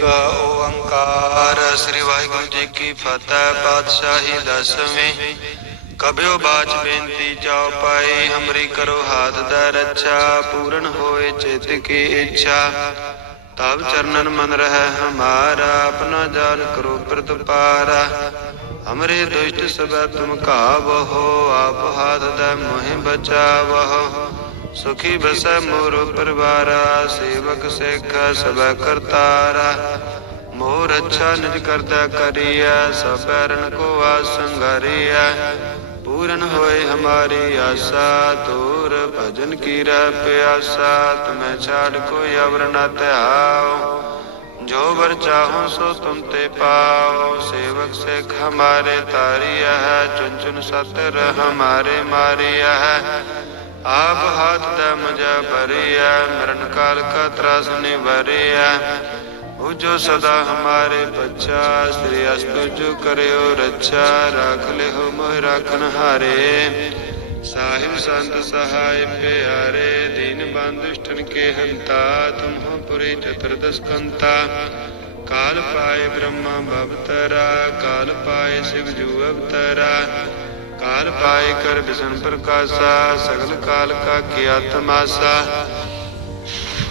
एक ओंकार। श्री वाहिगुरु जी की फतेह। पातशाही दसवीं। कबियो बाच बेनती जाओ पाई, हमरी करो हाथ दै रक्षा। पूर्ण होए चित की इच्छा, तब चरणन मन रहे हमारा। अपना जान करो प्रतिपारा, हमरे दुष्ट सब तुम काबहो। आप हाथ दै मोहि बचावहो, सुखी बस मोर परिवारा। सेवक सिख सब करतारा, मोर अच्छा निज करता करिया। सब बैरन को आसंगारिया, पूरन होए हमारी आशा। तोर भजन की रह प्यासा, तुम्हें छाड़ कोई अवर न त्याओ। जो वर चाहो सो तुम ते पाओ, सेवक सिख हमारे तारिया है। चुन चुन सतर हमारे मारिया है, आप हाथ दै मुझे भरिया। मरण काल का त्रास निभरिया, जो सदा हमारे बच्चा। श्री अस्तु जो करो रक्षा, राख ले हो मोह राखन हारे। साहिब संत सहाय प्यारे, दीन बंधुष्टन के हंता। तुम हो पुरी चतुर्दश कंता, काल पाए ब्रह्मा भवतरा। काल पाए शिव जू अवतरा, काल पाए कर विष्णु प्रकाशा। सगल काल का किया तमाशा,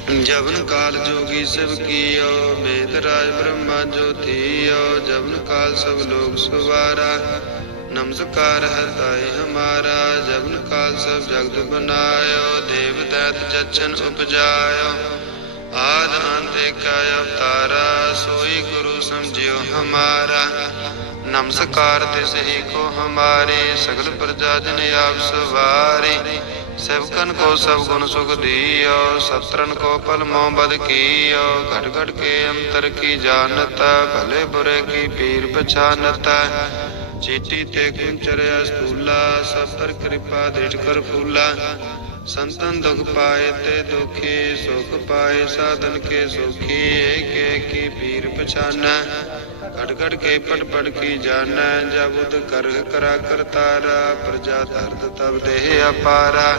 जबन काल जोगी सब कियो। वेद राज ब्रह्मा ज्योतियो, जबन काल सब लोग सुवारा। नमस्कार हृदय हमारा, जबन काल सब जगत बनायो। देव दैत जचन उपजायो, आद अंत का अवतारा। सोई गुरु समझियो हमारा, नमस्कार तिस ही को हमारे। सगल प्रजा जन आप सवारे, सेवकन को सब गुण सुख दियो। सत्रन को पल मोह बद कियो, घट घट के अंतर की जानता। भले बुरे की पीर पहचानता, चीटी ते कुंचर स्थूला। सब पर कृपा दृढ़ कर फूला, संतन दुख पाए ते दुखी। सुख पाए साधन के सुखी, एक एक की पीर पहचाना। घट घट के पट पट की जाना, जब उद कर करा करतारा। प्रजा दर्द तब देह अपारा,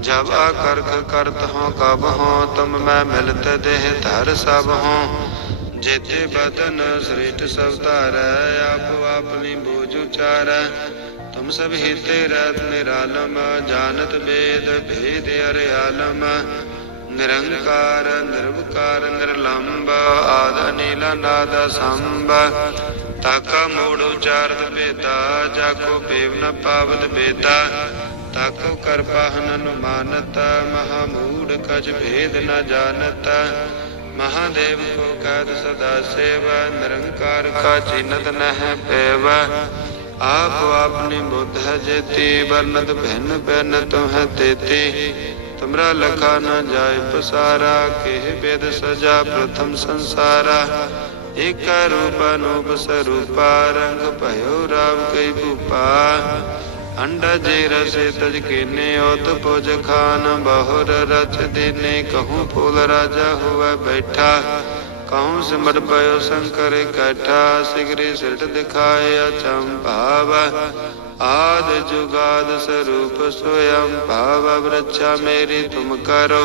जब आकर्क करत हो कब हो। तुम मैं मिलत देह धर सब हो, जेते बदन श्रेष्ठ सब तारै। आप अपनी बोझ उचारै, तुम सब हिते रहत निरालम। जानत वेद भेद अर्यालम, निरंकार निर्विकार निर्लंब। आद नीला नाद संभ, ताका मूढ़ उचारत बेता। जाको बेव न पावत बेता, ताको कर पाहन अनुमानत। महामूढ़ कछ भेद न जानत, महादेव को कैद सदा सेवा। निरंकार का चिन्हत नह पेव, आप अपनी बुद्ध है जेती। वर्णत भिन्न भिन्न तुम्हें तेती, तुमरा लखा न जाय पसारा। केह वेद सजा प्रथम संसारा, एक रूप अनूप स्वरूपा। रंग भयो राव कई भूपा, अंडा जे रसे तज केने। ओत भोज खान बहुर रच देने, कहूँ फूल राजा हुआ बैठा। कहूँ सिमट पयो शंकर कैठा, सिगरी सिरट दिखाए अचंभाव। आद जुगाद स्वरूप स्वयं भाव, वृक्षा मेरी तुम करो।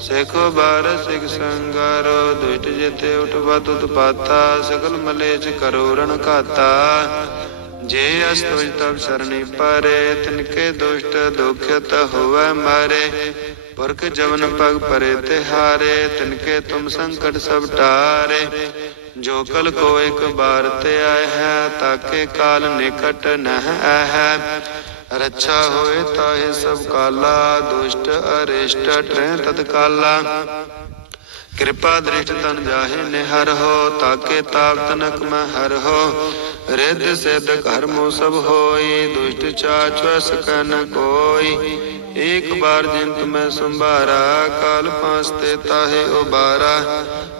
सेखो बार सिख संगारो, दुष्ट जिते उठवत उत्पाता। सकल मलेच करो रण खाता, जे अस्तुज तब शरणी परे। तिनके दुष्ट दुखित हुए मारे, पुरख जवन पग परे तिहारे। तिनके तुम संकट सब टारे, जो कल को एक बार ते आए है। ताके काल निकट नह है, रक्षा होए ताहे सब काला। दुष्ट अरिष्ट ट्रें तत्काला, कृपा दृष्ट तन जाहे निहर हो। ताके ताप तनक में हर हो, रिद्ध सिद्ध कर्मो सब होई। दुष्ट चाचु सकै न कोई, एक बार जिन तुम्हें संभारा। काल पांचते ताहे उबारा,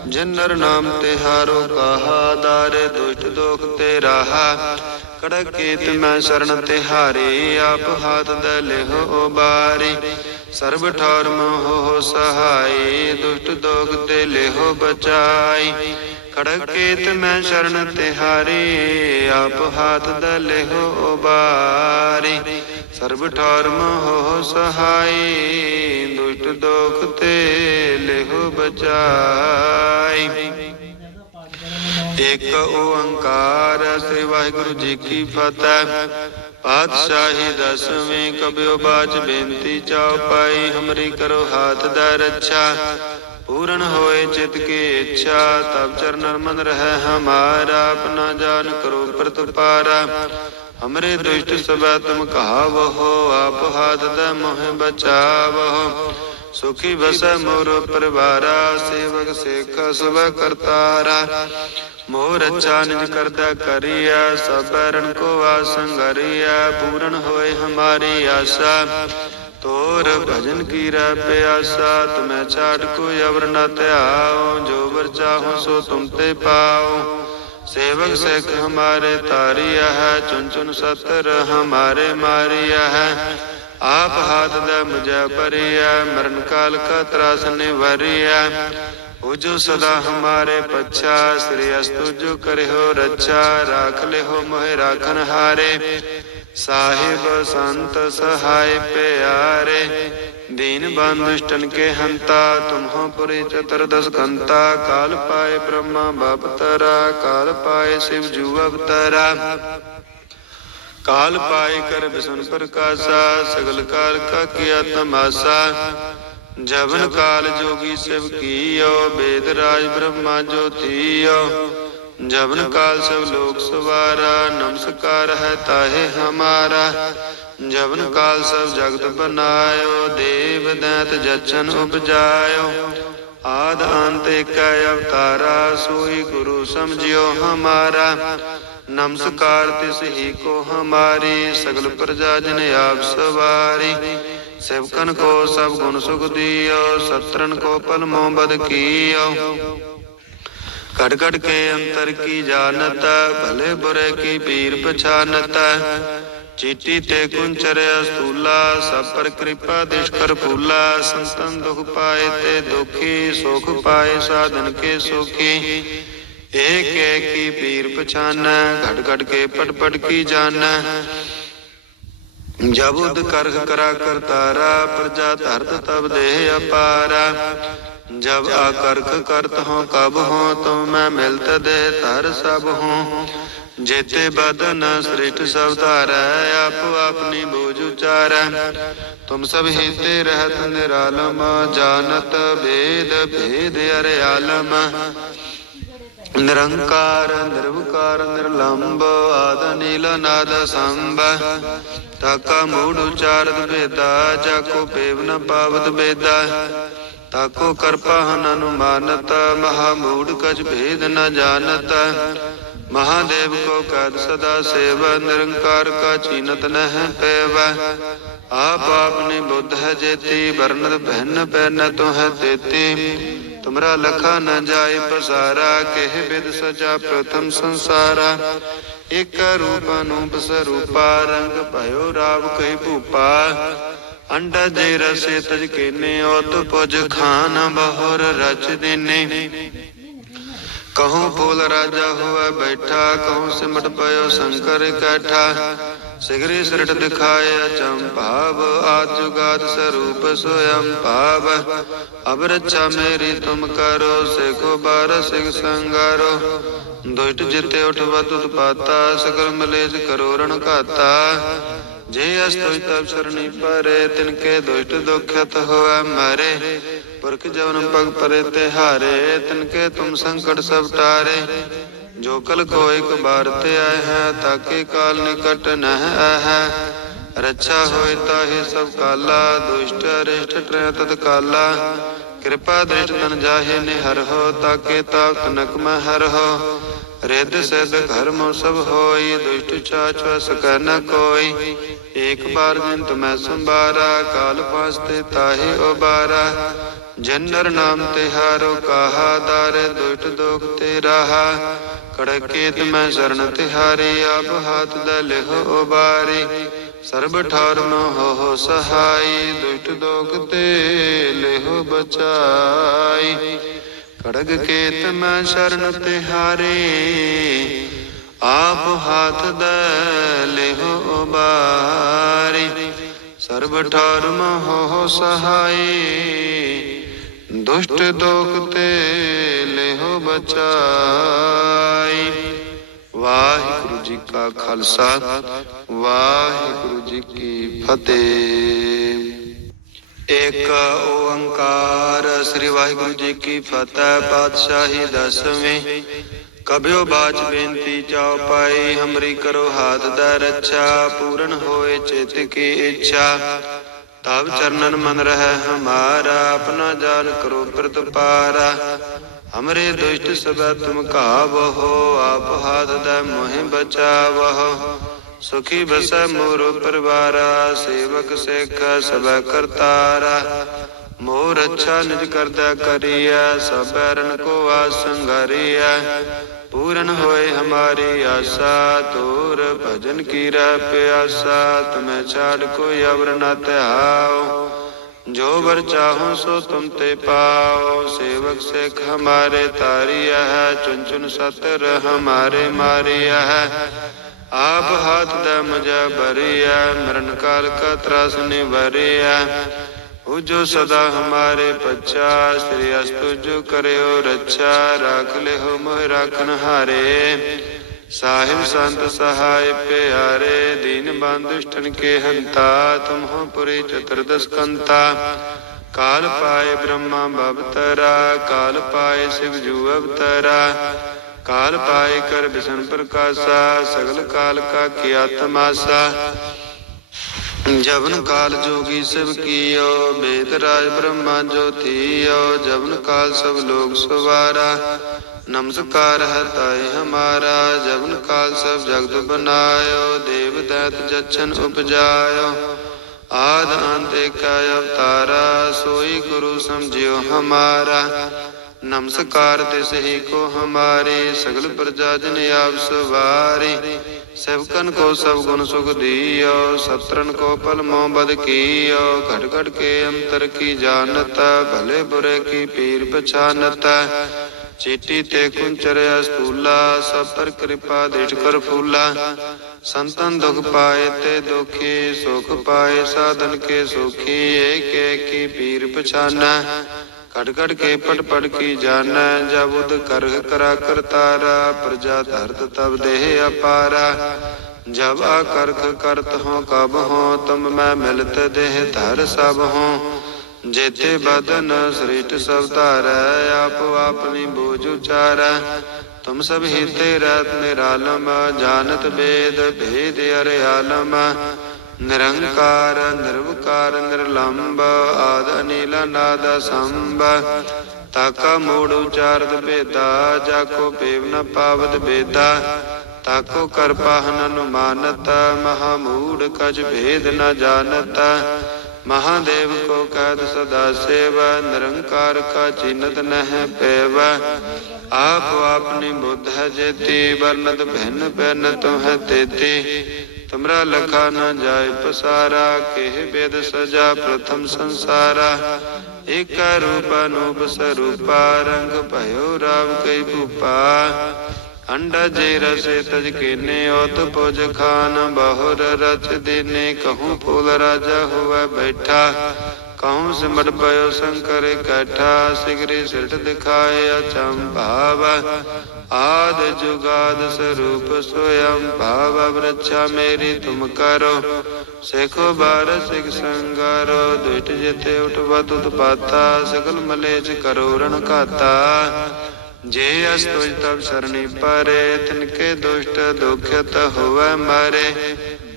जिन नर नाम तिहारो कहा। दारे दुष्ट दोख ते राहा, कड़क केत मैं शरण तिहारी। आप हाथ दै लेहो उबारी, सर्व ठौर मोह सहाय। दुष्ट दोख ते लेहो बचाई, खड़क केत मैं शरण तिहारी। आप हाथ दै लेहो उबारी, सर्व ठौर मोह सहाय। दुष्ट दोख ते लेहो बचाई। एक ओंकार। श्री वाहिगुरु जी की फतेह। पातशाही दसवीं कबियो बाच बेनती चाओ पाई। हमरी करो हाथ दै रक्षा। पूर्ण होए चित की इच्छा। तब चरण मन रह हमारा। अपना जान करो प्रतिपारा। हमरे दुष्ट सब तुम कहावो हो। आप हाथ दै मोह बचावो। सुखी बस मोर परिवारा। सेवक सेखा सब करतारा। मोर अच्छा निज करदा करिया। सब बैरन को आसंगरिया। पूर्ण होए हमारी आशा। तोर भजन की रै प्यासा। तुम्हें छाट कोई अवर न त्याओ। जो वर चाहो सो तुम ते पाओ। सेवक सेख हमारे तारिया है। चुन चुन सतर हमारे मारिया है। आप हाथ दै मुझे परिया। मरण काल का त्रास निवरिया। हो जो सदा हमारे पच्छा। श्री अस्तु जो करे हो रक्षा। राख ले हो मोहे राखन हारे। साहिब संत सहाय प्यारे। दीन बंधुष्टन के हंता। तुम हो पुरी चतुर्दश कंता। काल पाए ब्रह्मा बापतरा। काल पाए शिव जू अवतरा। काल पाए कर विष्णु प्रकाशा। सगल काल का किया तमाशा। जबन काल जोगी शिव कियो। वेद राज ब्रह्मा ज्योतियो। जबन काल सब लोक सवारा। नमस्कार है ताहे हमारा। जबन काल सब जगत बनायो। देव दैत जचन उपजायो। आद अंत एक अवतारा। सोई गुरु समझियो हमारा। नमस्कार तिस ही को हमारी। सगल प्रजा जन आप सवारी। सेवकन को सब गुण सुख दियो। सत्रन को पल मोह बद कियो। कट कट के अंतर की जानत। भले बुरे की पीर पछानत। चीटी ते कुंचर स्थूला। सब पर कृपा दुष्कर फूला। संतन दुख पाए ते दुखी। सुख पाए साधन के सुखी। एक एक की पीर पछान। घट घट के पट पट की जान। जब उद करख करा करतारा। प्रजा धरत तब देह अपारा। जब आकर्ख करत हो कब हो। तुम मैं मिलत दे तर सब हो। जेते बदन श्रेष्ठ सब धारै। आप अपनी बोझ उचारै। तुम सब हिते रहत निरालम। जानत भेद भेद अरे आलम। निरंकार निर्विकार निर्लंब। आद नील नाद संब। ताका मूढ़ उचारत बेदा। जाको पेव न पावत बेदा। ताको कृपा हन अनुमानत। महामूढ़ कछ भेद न जानत। महादेव को कैद सदा सेव। निरंकार का चीनत नह पेव। आप आपने बुद्ध है जेती। वर्णत भिन्न पैन तो है तेती। तुमरा लखा न जाय पसारा। केह विद सजा प्रथम संसारा। एक रूप अनूप स्वरूपा। रंग भयो राव कही भूपा। अंडा जे रसे तज केने। ओत पुज खान बहुर रच देने। कहूँ फूल राजा हुआ बैठा। कहूँ सिमट पयो शंकर कैठा। सिगरी सृट दिखाए अचंभाव। आद जुगाद स्वरूप स्वयं भाव। अब रक्षा मेरी तुम करो। सेको बार सिख संगारो। दुष्ट जिते उठवत उत्पाता। सकल मलेज करो रण खाता। जे अस्तुज तब सरणी परे। तिनके दुष्ट दुखत होए मरे। पुरख जवन पग परे तिहारे। तिनके तुम संकट सब टारे। जो कल को एक बार ते आए हैं। ताके काल निकट न है। रक्षा होए ताहि सब काला। दुष्ट अरिष्ट ट्रह तत्काला। कृपा दृष्ट तन जाहे निहर हो। ताके ताप तनक में हर हो। रिद सिद्ध घर मो सब होई। दुष्ट चाच सक न कोई। एक बार जिन तुम्हें संबारा। काल पासते ताहि उबारा। जनर नाम तिहारो कहा। दारे दुष्ट दोख ते रहा। कड़केत में शरण तिहारी। आप हाथ दै लेहो उबारी। सर्ब ठार में हो सहाई। दुष्ट दोख ते लेहो बचाई। खड़ग केत में शरण तिहारी। आप हाथ दै लेहो उबारी। सर्ब ठार में हो सहाई। दुष्ट दोखते लेहो बचाई। वाहिगुरु जी का खालसा, वाहिगुरु जी की फतेह। एक ओंकार श्री वाहिगुरु जी की फतेह। पातशाही दसवीं। कभ्यो बाच बेनती जाओ पाई, हमरी करो हाथ द रक्षा। पूर्ण होए चित की इच्छा, तब चरणन मन रह हमारा। अपना जान करो प्रतिपारा, हमरे दुष्ट सब तुम काबहो। आप हाथ द मोहि बचावहो, सुखी बस मोर परिवारा। सेवक सेख सब करतारा, मोर अच्छा निज करदा करिया। सब बैरन को आसंगारिया, पूरन होए हमारी आशा। तोर भजन की रह प्यासा, तुम्हें छाड़ कोई अवर न त्याओ। जो वर चाहो सो तुम ते पाओ। सेवक सेख हमारे तारिया है, चुन चुन सतर हमारे मारिया है। आप हाथ द मुझे भरिया, मरण काल का त्रास निभरिया। जो सदा हमारे पच्चा, श्री अस्तु जो करे हो रक्षा। राख ले हो मोह राखन हारे, साहिब संत सहाय प्यारे। दीन बांधुष्टन के हंता, तुम हो पुरी चतुर्दश कंता। काल पाए ब्रह्मा भवतरा, काल पाए शिव जू अवतरा। काल पाए कर विष्णु प्रकाशा, सगल काल का किया तमाशा। जबन काल जोगी शिव कियो, वेद राज ब्रह्मा ज्योतियो। जबन काल सब लोग सवारा, नमस्कार है ताई हमारा। जबन काल सब जगत बनायो, देव दैत जच्छन उपजायो। आद अंत एक अवतारा, सोई गुरु समझियो हमारा। नमस्कार तिस ही को हमारे, सगल प्रजा जन आप सवारे। सेवकन को सब गुण सुख दियो, सत्रन को पल मोह बद कियो। घट घट के अंतर की जानता, भले बुरे की पीर पछानता। चीटी ते कुंचर स्थूला, सब पर कृपा दृढ़ कर फूला। संतन दुख पाए ते दुखी, सुख पाए साधन के सुखी। एक एक की पीर पछाना, कट कट के पट पट की जाना। जब उद कर करा करतारा, प्रजा धरत तब देह अपारा। जब आकर्ख करत हो कब हो, तुम मैं मिलत देह धर सब हो। जेते बदन श्रेष्ठ सब तारा, आप अपनी बोझ उचारा। तुम सब ही तेरत निरालम, जानत वेद भेद अरे आलम। निरंकार निर्विकार निर्लंब, आद अनिल नाद संब। ताका मूढ़ उचारत बेदा, जाको पेव न पावत बेदा। ताको कर पाहन अनुमानत, महामूढ़ कछ भेद न जानत। महादेव को कहत सदा सेवा, निरंकार का चिन्हत नह पेव। आप अपनी बुद्ध है जेती, वर्णत भिन्न भिन्न तुम्हें तेती। तुमरा लखा न जाय पसारा, केह वेद सजा प्रथम संसारा। एक रूप अनूप स्वरूपा, रंग भयो राव कई भूपा। अंडा जे रसे तज केने, ओत भोज खान बहुर रच देने। कहूँ फूल राजा हुआ बैठा, कहूँ सिमट भयो शंकर कैठा। सिगरी सिरट दिखाए अचंभाव, आद जुगाद स्वरूप स्वयं भाव। वृक्षा मेरी तुम करो, सेखो बार सिख संगारो। दुष्ट जिते उठवत उत्पाता, सकल मलेच करो रण खाता। जे अस्तुज तब शरणी पारे, तिनके दुष्ट दुखित हुए मारे।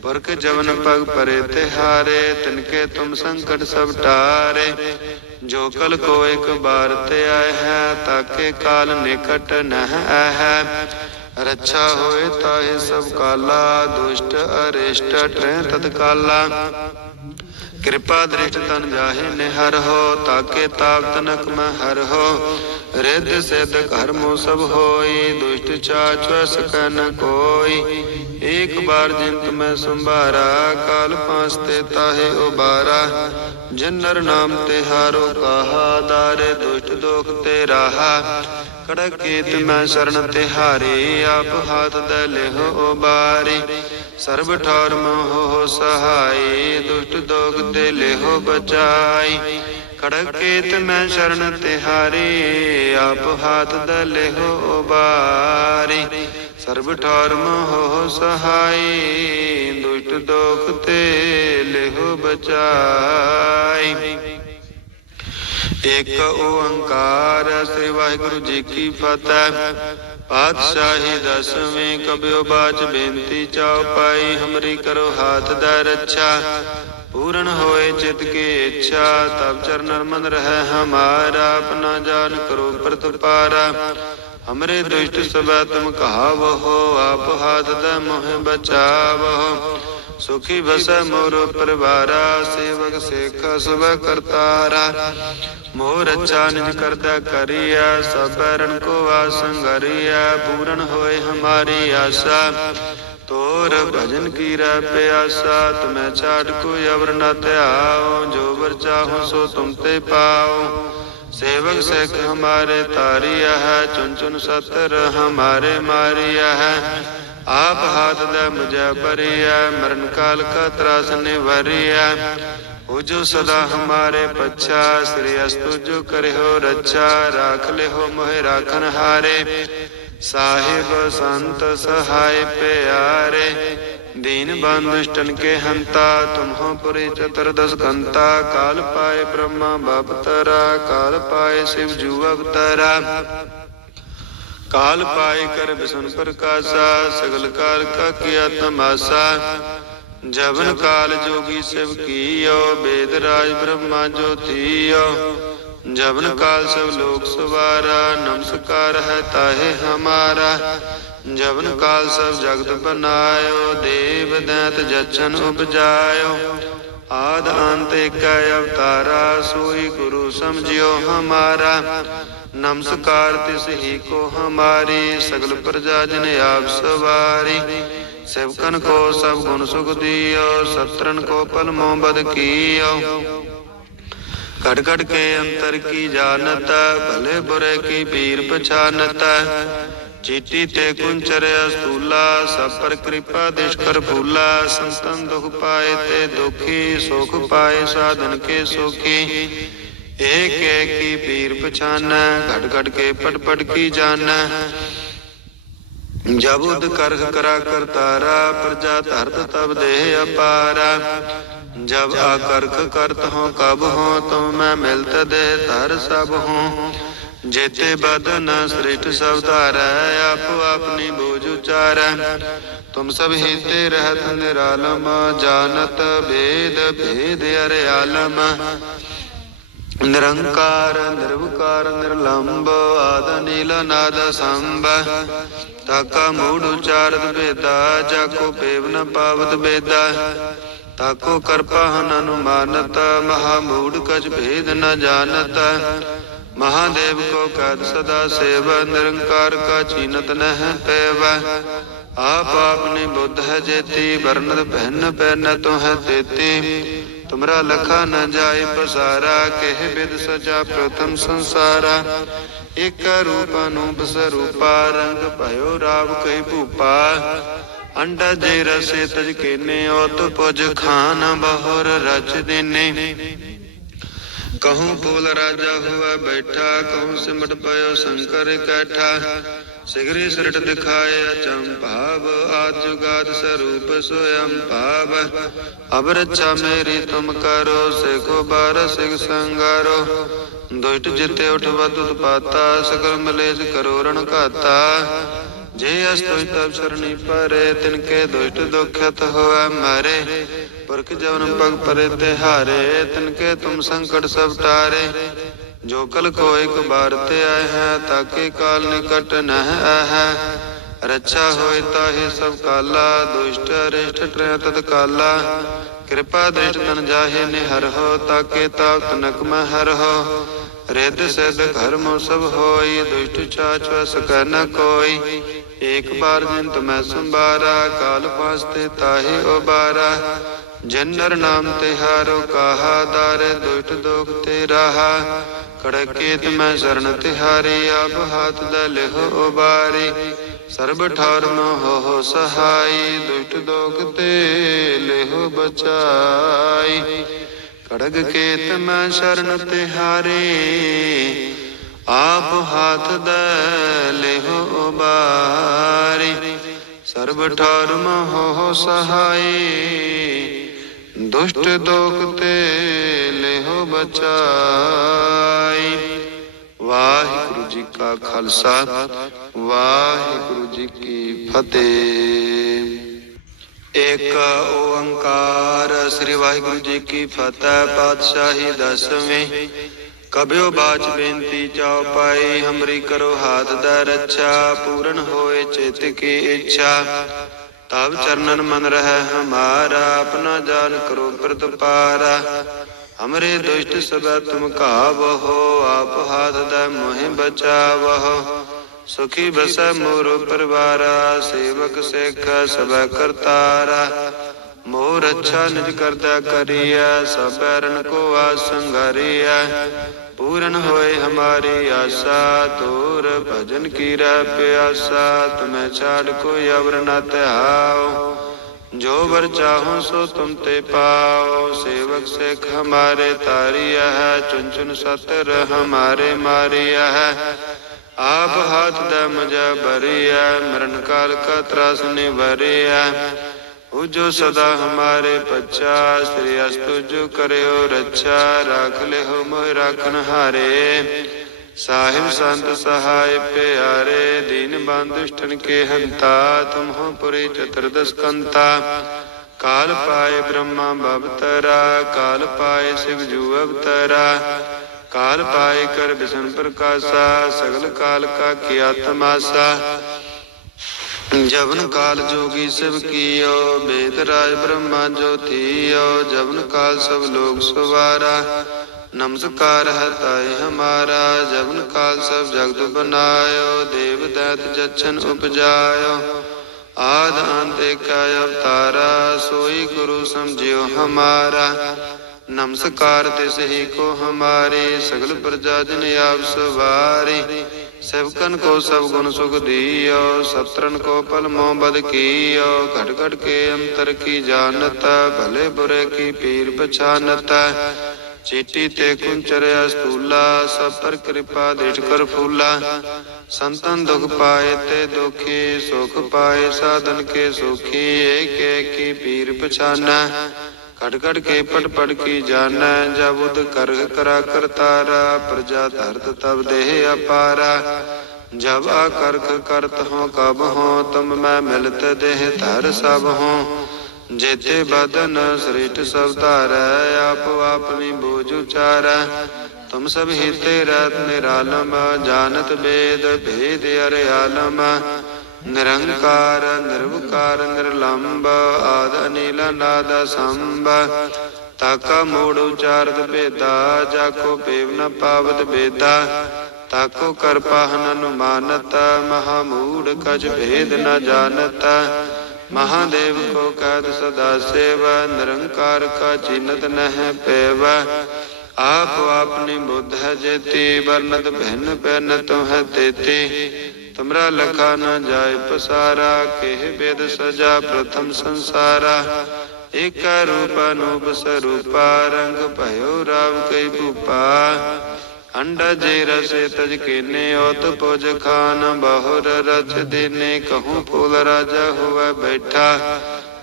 पुरख जवन पग परे तिहारे, तिनके तुम संकट सब टारे। जो कल को एक बार ते आए है, ताके काल निकट नह है। रक्षा होए ताहि सब काला, दुष्ट अरिष्ट ट्रें तत्काला। कृपा दृष्ट तन जाहि निहर हो, ताके ताप तनक में हर हो। रिद्ध सिद्ध कर्मो सब होई, दुष्ट चाच सकै न कोई। एक बार जिंत में संभारा, काल पांचते ताहे उबारा। जिन नर नाम तिहारो कहा, दारे दुष्ट दोख ते राहा। कड़क कीत में शरण तिहारी, आप हाथ दे लेहो उबारी। सर्व ठौर मोह हो सहाय, दुष्ट दोख ते लेहो बचाई। खड़ग केत मैं शरण तिहारी, आप हाथ दले हो उबारी। सर्ब ठौर मोह सहाई, दुष्ट दोख ते लेहो बचाई। एक ओंकार श्री वाहिगुरु जी की फतह। पातशाही दसवें कबियो बाच बेनती चाओ पाई, हमरी करो हाथ दा रक्षा। पूर्ण होए चित की इच्छा, तब चरण मन रह हमारा। अपना जान करो प्रतपारा, हमरे दुष्ट सब तुम कहावो हो। आप हाथ दा मोह बचावो, सुखी बस मोर परिवारा। सेवक सेख सब करतारा, मोर अच्छा निज करदा करिया। सब रण को आसंगरिया, पूर्ण होए हमारी आशा। तोर भजन की प्यासा, तुम्हें छाट कोई अवर न त्याओ। जो वर चाहो सो तुम ते पाओ, सेवक सेख हमारे तारिया है। चुन चुन सतर हमारे मारिया है, आप हाथ दे मुझे बरिया। मरण काल का त्रास निवरिया, हो जो सदा हमारे पच्छा। श्री अस्तु जो करे हो रक्षा, राख ले हो मोहे राखन हारे। साहिब संत सहाय प्यारे, दीन बंधुष्टन के हंता। तुम हो पुरी चतुर्दश घंता, काल पाए ब्रह्मा बपतरा। काल पाए शिव जू अवतरा, काल पाए कर विष्णु प्रकाशा। सगल काल का किया तमाशा, जवन काल जोगी शिव कियो। वेद राज ब्रह्मा जो थियो, जवन काल सब लोक सवारा। नमस्कार है ताहे हमारा, जवन काल सब जगत बनायो। देव दैत जचन उपजायो, आद अंत एक अवतारा। सोई गुरु समझियो हमारा, नमस्कार तिस ही को हमारी। सगल प्रजा जिन आप सवारी, सेवकन को सब गुण सुख दियो। सत्रन को पल मोह बद कियो, घट घट के अंतर की जानत। भले बुरे की पीर पछानत, चीटी ते कुंचर अस्तूला। सब पर कृपा दुष्कर फूला, संतन दुख पाए ते दुखी। सुख पाए साधन के सुखी, एक एक की पीर पछान। घट घट के पट पट की जान, जब उद कर करा करतारा। प्रजा धरत तब देह अपारा, जब आकर्क करत हो कब हो। तुम मैं मिलत दे धर सब हो, जेते बदन श्रेष्ठ सब धारै। आप अपनी बोझ उचारै, तुम सब हिते रहत निरालम। जानत भेद भेद अरे आलम, निरंकार निर्विकार निर्लंब। आद नील नाद संब, ताका मूढ़ उचारत बेदा। जाको पेव न पावत बेदा, ताको कृपा हन अनुमानत। महामूढ़ कछ भेद न जानत, महादेव को कैद सदा सेव। निरंकार का चीनत नह पेव, आप आपने बुद्ध है जेती। वर्णत पहन पहन तो है तेती, तुमरा लखा न जाय पसारा। कह विद सजा प्रथम संसारा, एक रूप अनूप स्वरूपा। रंग भयो राव कही भूपा, अंडा जे रसे तज केने। ओत पुज खान बहुर रच देने, कहूँ पोल राजा हुआ बैठा। कहूँ सिमट पयो शंकर कैठा, सिगरी सृट दिखाए अचंभाव। आद जुगाद स्वरूप स्वयं भाव, अब रक्षा मेरी तुम करो। सेको बार सिख संगारो, दुष्ट जिते उठवत उत्पाता। सकल मलेज करो रण घाता, जे अस्तुष तब शरणी परे। तिनके दुष्ट दुखत होए मारे, पुरख जवन पग परे तिहारे। तिनके तुम संकट सब टारे, जो कल को एक बार ते आए हैं। ताके काल निकट न है, रक्षा होए ताहि सब काला। दुष्ट अरिष्ट ट्रह तत्काला, कृपा दृष्ट तन जाहे निहर हो। ताके ताप तनक में हर हो, रिद्ध सिद्ध घर मो सब होई। दुष्ट चाच सक न कोई, एक बार जिन तुम्हें संबारा। काल पासते ताहि उबारा, जिन नर नाम तिहारो कहा। दारे दुष्ट दोख ते राहा, कड़केत मैं शरण तिहारी। आप हाथ दल हो उबारी, सर्ब ठार हो सहाई। दुष्ट दोख ते लेहो बचाई, खड़ग केत मैं शरण तिहारे, आप हाथ दे लेहो उबारे। सर्व ठार महो सहाय, दुष्ट दोखते लेहो बचाई। वाहिगुरु जी का खालसा, वाहिगुरु जी की फतेह। एक ओंकार श्री वाहिगुरु जी की फतेह। पातशाही दसवीं। कबियो बाच बेनती जाओ पाई, हमरी करो हाथ दै रक्षा। पूरन होए चित की इच्छा, तब चरणन मन रहे हमारा। अपना जान करो प्रतिपारा, हमरे दुष्ट सब तुम कावहो। आप हाथ दै मोहि बचावहो, सुखी बस मोर परिवारा। सेवक सिख सब करतारा, मोर अच्छा निज करता करिया। सब बैरन को आसंगारिया, पूरन होए हमारी आशा। तोर भजन की रह प्यासा, तुम्हें छाड़ कोई अवर न त्याओ। जो वर चाहो सो तुम ते पाओ, सेवक सिख हमारे तारिया है। चुन चुन सतर हमारे मारिया है, आप हाथ दै मुझे भरिया। मरण काल का त्रास निभरिया, जो सदा हमारे पच्चा। श्री अस्तु जो करे हो रक्षा, राख ले हो मोह राखन हारे। साहिब संत सहाय प्यारे, दीन बांध दुष्टन के हंता। तुम हो पुरी चतुर्दश कंता, काल पाए ब्रह्मा भवतरा। काल पाए शिव जू अवतरा, काल पाए कर विष्णु प्रकाशा। सगल काल का किया तमाशा, जबन काल जोगी शिव कियो। वेद राज ब्रह्मा ज्योतियो, जबन काल सब लोग सुवारा। नमस्कार है ताई हमारा, जबन काल सब जगत बनायो। देव दैत जच्छन उपजायो, आद अंत एक अवतारा। सोई गुरु समझियो हमारा, नमस्कार तिस ही को हमारे। सगल प्रजा जन आप सवारी, सेवकन को सब गुण सुख दियो। सत्रन को पल मोह बद कियो, घट घट के अंतर की जानता। भले बुरे की पीर पछानता, चीटी ते कुंचर अस्तूला। सब पर कृपा दृढ़ कर फूला, संतन दुख पाए ते दुखी। सुख पाए साधन के सुखी, एक एक की पीर पछाना। खट खट के पट पट की जाना, जब उद कर करा करतारा। प्रजा धरत तब देह अपारा, जब आकर्क करत हो कब हो। तुम मैं मिलत देह धर सब हो, जेते बदन श्रेष्ठ सब तारै। आप अपनी बोझ उचारै, तुम सब हिते रहत निरालम। जानत वेद भेद अरियालम, निरंकार निर्विकार निर्लंब। आद अनिल नाद संब, ताका मोड़ उचारत भेदा। जाको पेव न पावत भेदा, ताको कर पाहन अनुमानत। महामूढ़ कछ भेद न जानता, महादेव को कहत सदा सेवा। निरंकार का चिन्हत नह पेवा, आप अपनी बुद्ध जेती। वर्णत भिन्न पैन तुम्हें देती, तुमरा लखा न जाय पसारा। केह वेद सजा प्रथम संसारा, एक रूप अनूप स्वरूपा। रंग भयो राव कई भूपा, अंडा जे रसे तज केने। ओत पोज खान बहुर रच देने। कहूँ फूल राजा हुआ बैठा,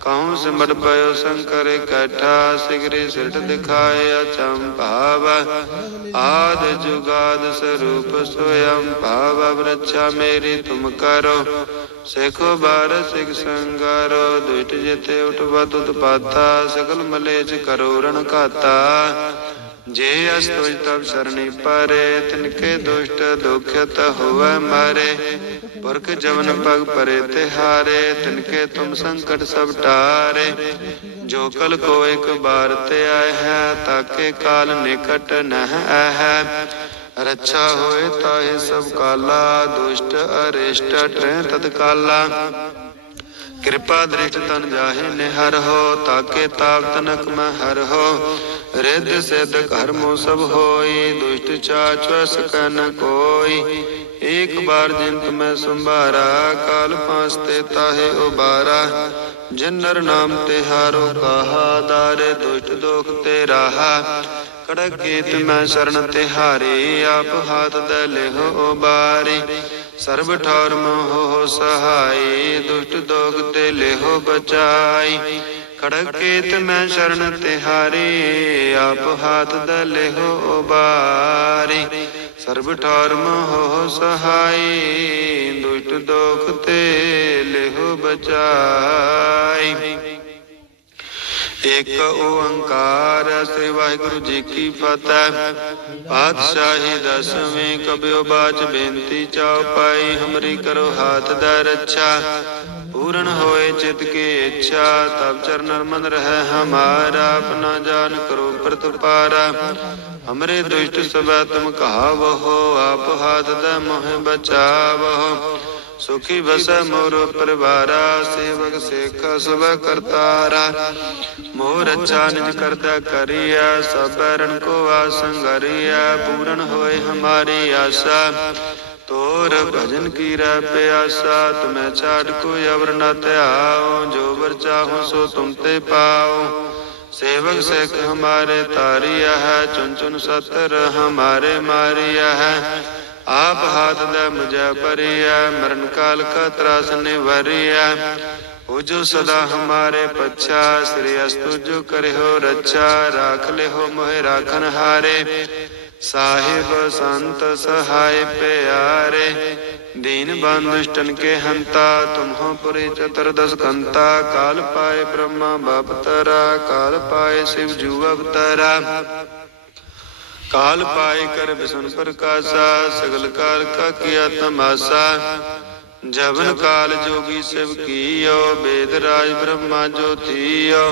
कहूँ सिमट पयो शंकर कैठा। सिगरी सिरट दिखाए अचंभाव, आद जुगाद स्वरूप स्वयं भाव। वृक्षा मेरी तुम करो, सेखो बार सिख संगारो। दुष्ट जिते उठवत उत्पाता, सकल मलेच करो रण खाता। जे अस्तुज तब सरणी परे, तिनके दुष्ट दुखित हुए मारे। पुरख जवन पग परे तिहारे, तिनके तुम संकट सब टारे। जो कल को एक बार ते आए है, ताके काल निकट नह है। रक्षा होए ताहि सब काला, दुष्ट अरिष्ट ट्रें तत्काला। कृपा दृष्ट तन जाहि निहर हो, ताके ताप तनक में हर हो। रिद्ध सिद्ध कर्मो सब होई, दुष्ट चाचुस न कोई। एक बार जिंत में संभारा, काल फांसते ताहे उबारा। जिन नर नाम तिहारो कहा, दारे दुष्ट दोख ते राहा। कड़क केत में शरण तिहारी, आप हाथ दे लेहो उबारी। सर्व ठौर मोह सहाय, दुष्ट दोग ते लेहो बचाई। खड़ग केत में शरण तिहारी, आप हाथ दे लेहो उबारी। सर्व ठौर मोह सहाय, दुष्ट दोख ते लेहो बचाई। एक ओंकार, श्री वाहिगुरु जी की फतेह। पातशाही दसवीं, कबियो बाच बेनती चाओ पाई। हमरी करो हाथ दै रक्षा, पूर्ण होए चित की इच्छा। तब चरण मन रहे हमारा, अपना जान करो प्रतिपारा। हमरे दुष्ट सब तुम कहावहो, आप हाथ दै मोह बचावहो। सुखी बस मोर परिवारा, सेवक सेखा सब करतारा। मोर अच्छा निज करता करिया, सब रण को आसंगरिया। पूर्ण होए हमारी आशा, तोर भजन की रह प्यासा। तुम्हें छाड़ कोई अवर न त्याओ, जो वर चाहो सो तुम ते पाओ। सेवक सेख हमारे तारिया है, चुन चुन सतर हमारे मारिया है। आप हाथ दे मुझे परिया, मरण काल का त्रास निवरिया। हो जो सदा हमारे पच्छा, श्री अस्तु जो करे हो रक्षा। राख ले हो मोहे राखन हारे, साहिब संत सहाय प्यारे। दीन बंधुष्टन के हंता, तुम हो पुरी चतुर्दश कंता। काल पाए ब्रह्मा बाप तरा, काल पाए शिव जू अवतरा। काल पाए कर विष्णु प्रकाशा, सगल काल का किया तमाशा। जवन काल जोगी शिव कियो, वेद राज ब्रह्मा ज्योतियो।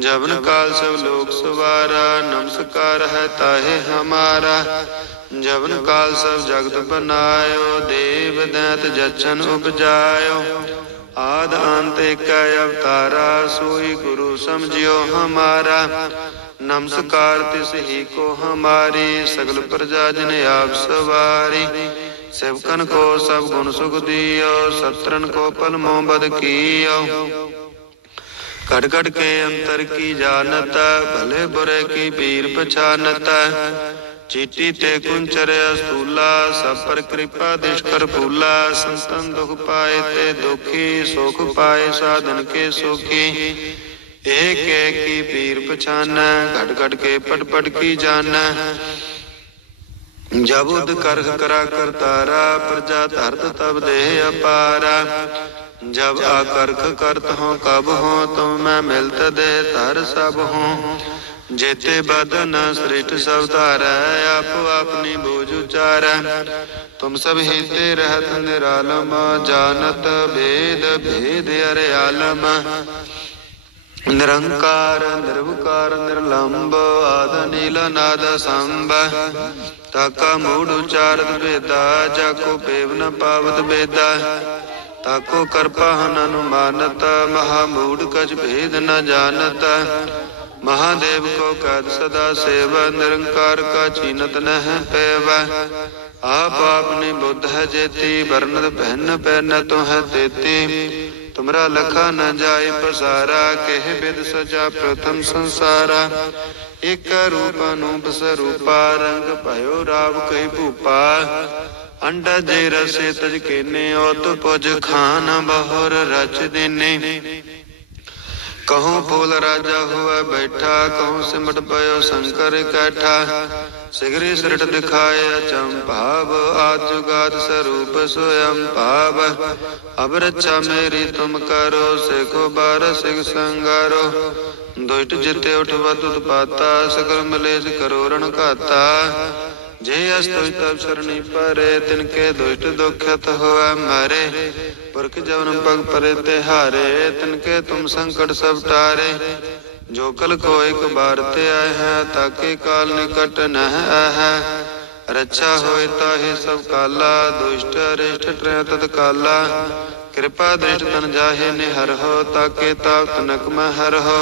जवन काल सब लोक सवारा, नमस्कार है ताहे हमारा। जवन काल सब जगत बनायो, देव दैत जचन उपजायो। आद अंत एक अवतारा, सोई गुरु समझियो हमारा। नमस्कार तिस ही को हमारी, सगल प्रजा जिन आप सवारी। सेवकन को सब गुण सुख दियो, सत्रन को पल मोह बद कियो। कट कट के अंतर की जानत, भले बुरे की पीर पछानत। चीटी ते कुंचर अस्तूला, सब पर कृपा दुष्कर फूला। संतन दुख पाए ते दुखी, सुख पाए साधन के सुखी। एक एक की पीर पछाना, घट घट के पट पट की जाना। जब उद कर करा करतारा, प्रजा धरत तब देह अपारा। जब आकर्ख करत हो कब हो, तुम मैं मिलत दे तर सब हो। जेते बदन श्रेष्ठ सब धारा, आप अपनी बोझ उचारा। तुम सब हिते रहत निरालम, जानत भेद भेद अरे आलम। निरंकार निर्विकार निर्लंब, आद नील नाद संब। ताका मूढ़ उचारत वेदा, जाको पेव न पावत वेदा। ताको कृपा हन अनुमानत, महामूढ़ कछ भेद न जानत। महादेव को कैद सदा सेव, निरंकार का चीनत नह पेव। आप आपनी बुद्ध है जेती, वर्णत पहन पहन तो है तेती। तुमरा लखा न जाय पसारा, कह विद सजा प्रथम संसारा। एक रूप अनूप स्वरूपा, रंग भयो राव कही भूपा। अंडा जे रसे तज केने, ओत पुज खान बहुर रच देने। कहूँ फूल राजा हुआ बैठा, कहूँ सिमट पयो शंकर कैठा। सिगरी सृट दिखाए अचंभाव, आद जुगाद स्वरूप स्वयं भाव। अब रक्षा मेरी तुम करो, सेको बार सिख संगारो। दुष्ट जिते उठवत उत्पाता, सकल मलेज करो रण खाता। जे अस्तुष तब शरणी परे, तिनके दुष्ट दुखत होए मरे। पुरख जवन पग परे तिहारे, तिनके तुम संकट सब टारे। जो कल को एक बार ते आए हैं, ताके काल निकट नह है। रक्षा होए ताहि सब काला, दुष्ट अरिष्ट ट्रह तत्काला। कृपा दृष्ट तन जाहे निहर हो, ताके ताप तनक में हर हो।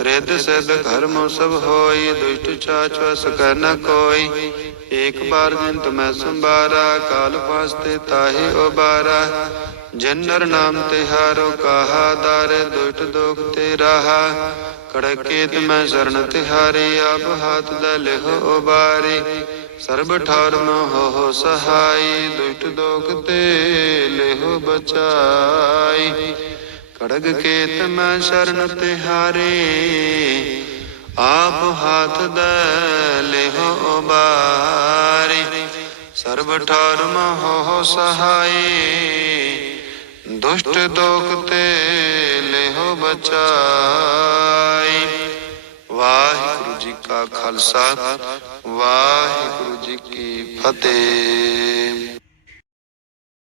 रिद्ध सिद्ध धर्म सब होई, दुष्ट चाच वस कर न कोई। एक बार जिन तुम्हें संबारा, काल फासते ताहि उबारा। जिन नर नाम तिहारो कहा, दारे दुष्ट दोख ते राहा। कड़केत में शरण तिहारी, आप हाथ दले हो उबारी। सर्ब ठौर में हो सहाय, दुष्ट दोख ते ले हो बचाई। खड़ग केत में शरण तिहारे, आप हाथ दले हो उबारी। सर्व ठौर में हो सहाय, दुष्ट दोख ते ले हो बचाई। वाहिगुरु जी का खालसा, वाहिगुरु जी की फतेह।